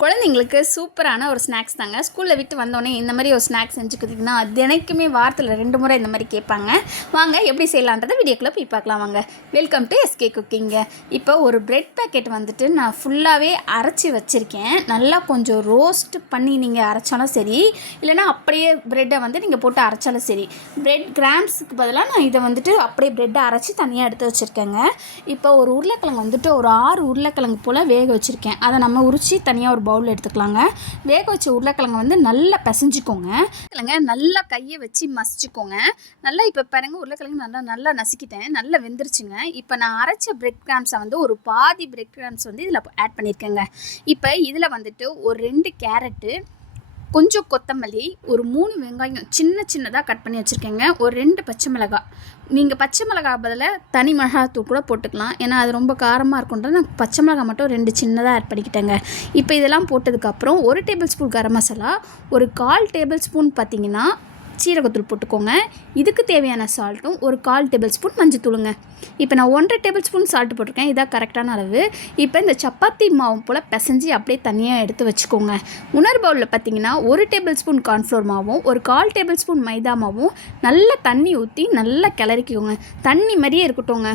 குழந்தைங்களுக்கு சூப்பரான ஒரு ஸ்நாக்ஸ் தாங்க. ஸ்கூலில் விட்டு வந்தோடனே இந்த மாதிரி ஒரு ஸ்நாக்ஸ் செஞ்சு கொடுத்தீங்கன்னா தினைக்குமே வாரத்தில் 2 முறை இந்த மாதிரி கேட்பாங்க. வாங்க எப்படி செய்யலான்றதை வீடியோக்குள்ளே போய் பார்க்கலாம் வாங்க. Welcome to SK cooking. இப்போ ஒரு பிரெட் பேக்கெட் வந்துட்டு நான் ஃபுல்லாகவே அரைச்சி வச்சுருக்கேன். நல்லா கொஞ்சம் ரோஸ்ட் பண்ணி நீங்கள் அரைச்சாலும் சரி, இல்லைனா அப்படியே ப்ரெட்டை வந்து நீங்கள் போட்டு அரைச்சாலும் சரி. பிரெட் கிராம்ஸுக்கு பதிலாக நான் இதை வந்துட்டு அப்படியே ப்ரெட்டை அரைச்சி தனியாக எடுத்து வச்சுருக்கேங்க. இப்போ ஒரு உருளைக்கிழங்கு வந்துட்டு ஒரு 6 உருளைக்கிழங்கு போல் வேக வச்சுருக்கேன். அதை நம்ம உரித்து தனியாக ஒரு பவுல் எடுத்துக்கலாங்க. வேக வச்ச உருளைக்கிழங்கு வந்து நல்லா பிசைஞ்சிக்கோங்க. நல்லா கையை வச்சு மசிச்சுக்கோங்க. நல்லா இப்போ பாருங்க, உருளைக்கிழங்கு நல்லா நசுக்கிட்டேன். நல்லா வெந்துருச்சுங்க. இப்போ நான் அரைச்ச பிரெட் கிராம்ஸை வந்து ஒரு பாதி பிரெட் கிராம்ஸ் வந்து இதில் ஆட் பண்ணியிருக்கேங்க. இப்போ இதில் வந்துட்டு ஒரு 2 கேரட்டு, கொஞ்சம் கொத்தமல்லி, ஒரு 3 வெங்காயம் சின்னதாக கட் பண்ணி வச்சுருக்கேங்க. ஒரு 2 பச்சை மிளகாய். நீங்கள் பச்சை மிளகாய் பதில் தனி மிளகாத்தூள் கூட போட்டுக்கலாம். ஏன்னா அது ரொம்ப காரமாக இருக்குன்றது நான் பச்சை மிளகாய் மட்டும் 2 சின்னதாக ஆட் பண்ணிக்கிட்டேங்க. இப்போ இதெல்லாம் போட்டதுக்கப்புறம் 1 டேபிள் ஸ்பூன் கரம் மசாலா, ஒரு 1/4 டேபிள் ஸ்பூன் பார்த்திங்கன்னா சீரகத்தூள் போட்டுக்கோங்க. இதுக்கு தேவையான சால்ட்டும் ஒரு 1/4 டேபிள் ஸ்பூன் மஞ்சத்தூளுங்க. இப்போ நான் 1.5 டேபிள் ஸ்பூன் சால்ட்டு போட்டிருக்கேன். இதான் கரெக்டான அளவு. இப்போ இந்த சப்பாத்தி மாவு போல் பிசைஞ்சு அப்படியே தனியாக எடுத்து வச்சுக்கோங்க. உணர் பவுலில் பார்த்தீங்கன்னா 1 டேபிள் ஸ்பூன் கார்ன்ஃப்ளவர் மாவும் ஒரு 1/4 டேபிள் ஸ்பூன் மைதா மாவும் நல்லா தண்ணி ஊற்றி நல்லா கிளறிக்கோங்க. தண்ணி மாதிரியே இருக்கட்டும்ங்க.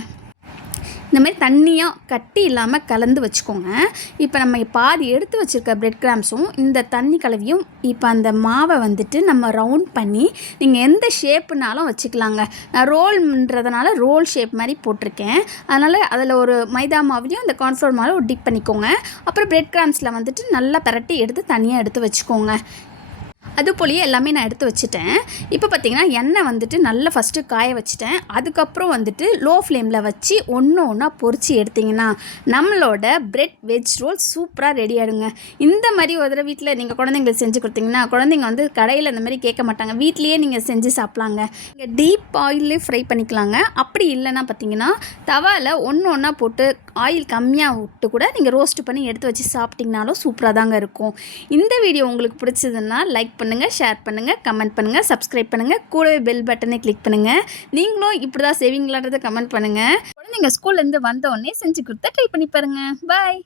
இந்த மாதிரி தண்ணியாக கட்டி இல்லாமல் கலந்து வச்சுக்கோங்க. இப்போ நம்ம பாதி எடுத்து வச்சுருக்க பிரெட் கிராம்ஸும் இந்த தண்ணி கலவியும் இப்போ அந்த மாவை வந்துட்டு நம்ம ரவுண்ட் பண்ணி நீங்கள் எந்த ஷேப்புனாலும் வச்சுக்கலாங்க. நான் ரோல்ன்றதுனால ரோல் ஷேப் மாதிரி போட்டிருக்கேன். அதனால் அதில் ஒரு மைதா மாவுலையும் இந்த கார்ன்ஃப்ளவர் மாவில் டிப் பண்ணிக்கோங்க. அப்புறம் பிரெட் கிராம்ஸில் வந்துட்டு நல்லா பரட்டி எடுத்து தனியாக எடுத்து வச்சுக்கோங்க. அது போலயே எல்லாமே நான் எடுத்து வச்சுட்டேன். இப்போ பார்த்திங்கன்னா எண்ணெய் வந்துட்டு நல்லா ஃபஸ்ட்டு காய வச்சுட்டேன். அதுக்கப்புறம் வந்துட்டு லோ ஃப்ளேமில் வச்சு ஒன்றா பொரித்து எடுத்திங்கன்னா நம்மளோட பிரெட் வெஜ் ரோல் சூப்பராக ரெடி ஆகிடுங்க. இந்த மாதிரி ஒரு தடவை வீட்டில் நீங்கள் குழந்தைங்களுக்கு செஞ்சு கொடுத்தீங்கன்னா குழந்தைங்க வந்து கடையில் இந்த மாதிரி கேட்க மாட்டாங்க. வீட்லேயே நீங்கள் செஞ்சு சாப்பிட்லாங்க. நீங்கள் டீப் ஆயிலே ஃப்ரை பண்ணிக்கலாங்க. அப்படி இல்லைன்னா பார்த்திங்கன்னா தவாவில் ஒன்றா போட்டு ஆயில் கம்மியாக விட்டு கூட நீங்கள் ரோஸ்ட் பண்ணி எடுத்து வச்சு சாப்பிட்டிங்கனாலும் சூப்பராக தாங்க இருக்கும். இந்த வீடியோ உங்களுக்கு பிடிச்சதுன்னா லைக் பண்ணுங்கள், ஷேர் பண்ணுங்கள், கமெண்ட் பண்ணுங்கள், சப்ஸ்கிரைப் பண்ணுங்கள், கூடவே பெல் பட்டனை கிளிக் பண்ணுங்கள். நீங்களும் இப்படி தான் செய்வீங்களான்றதை கமெண்ட் பண்ணுங்கள். குழந்தைங்க ஸ்கூல்லேருந்து வந்தோடனே செஞ்சு கொடுத்தா ட்ரை பண்ணி பாருங்கள். பாய்.